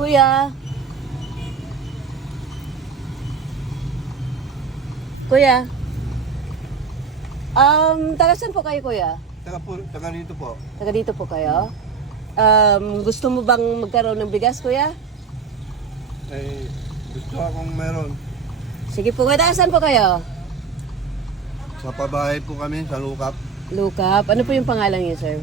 Kuya. Kuya. Taga saan po kayo, kuya? Taga dito po. Taga dito po kayo? Gusto mo bang magkaroon ng bigas, kuya? Eh, gusto akong meron. Sige po, kuya. Taga saan po kayo? Sa pabahay po kami, sa Lukap. Lukap. Ano po yung pangalan niyo, sir?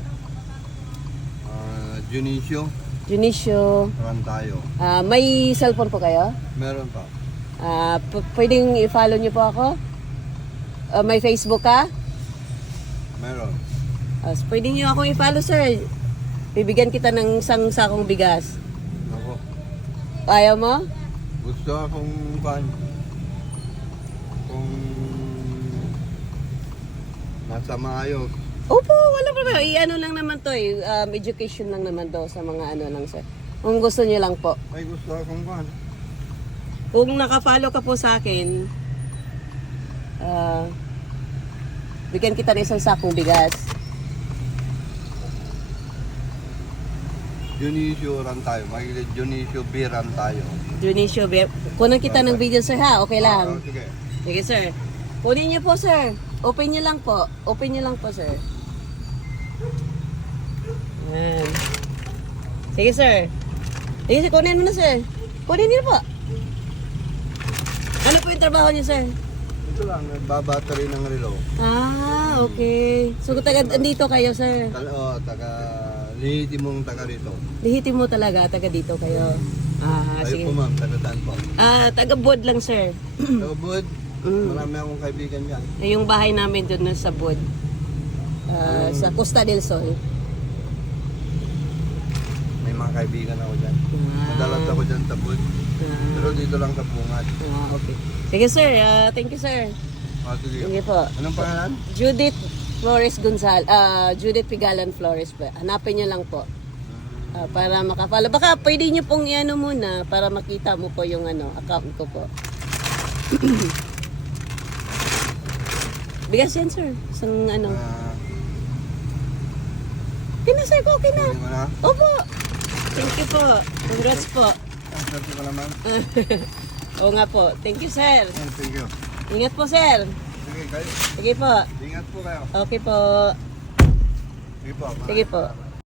Junicio, Junicio. Rantayo. May cellphone po kayo? Meron pa. Pwedeng i-follow niyo po ako? May Facebook ka? Meron. Pwede niyo akong i-follow, sir. Bibigyan kita ng isang sakong bigas. Ako, Ayaw mo? gusto akong fan. Kung nasa maayos. Opo, wala problema. I-ano lang naman to eh. Education lang naman to sa mga ano lang, sir. Kung gusto niyo lang po. Ay, gusto akong fan. Kung naka-follow ka po sa akin, bigyan kita ng isang sakong bigas. Junicio Rantayo. Makikita Junicio B. Rantayo. Junicio, kunan kita ng video, sir, ha? Okay lang. Sige. Sige, sir. Kunin niyo po, sir. Open niyo lang po. Open niyo lang po, sir. Yan. Sige, sir. Sige, sir. Kunin mo na, sir. Kunin niyo po. Ano po yung trabaho niyo, sir? Ito lang, nagbabattery ng relo. Okay. So, andito kayo, sir. Taga lihiti mong taga rito. Lihitin mo talaga, taga dito kayo. Kayo Sige. po ma'am, taga saan po? Taga Bod lang, sir. Taga Bud, marami akong kaibigan dyan. Yung bahay namin doon sa Bod. Sa Costa del Sol. May mga kaibigan ako dyan. Madalas ako dyan sa Bud. Pero dito lang sa Bungad. Okay. Sige, sir. Thank you, sir. Sige. Sige po. Anong pangalan? Judith Flores Gonzal. Judith Pigalan Flores po. Hanapin niyo lang po. Para makapala. Baka pwede niyo pong i-ano muna para makita mo po yung account ko po. Bigas yan, sir. Isang Kina, sir. Okay na. Hindi mo na? Opo. Thank you po. Congrats po. Ang sarap ko naman. Oo nga po. Thank you, sir. Thank you. Ingat po, sir. Sige, kayo. Sige po. Ingat po kayo. Okay po. Sige po. Sige po.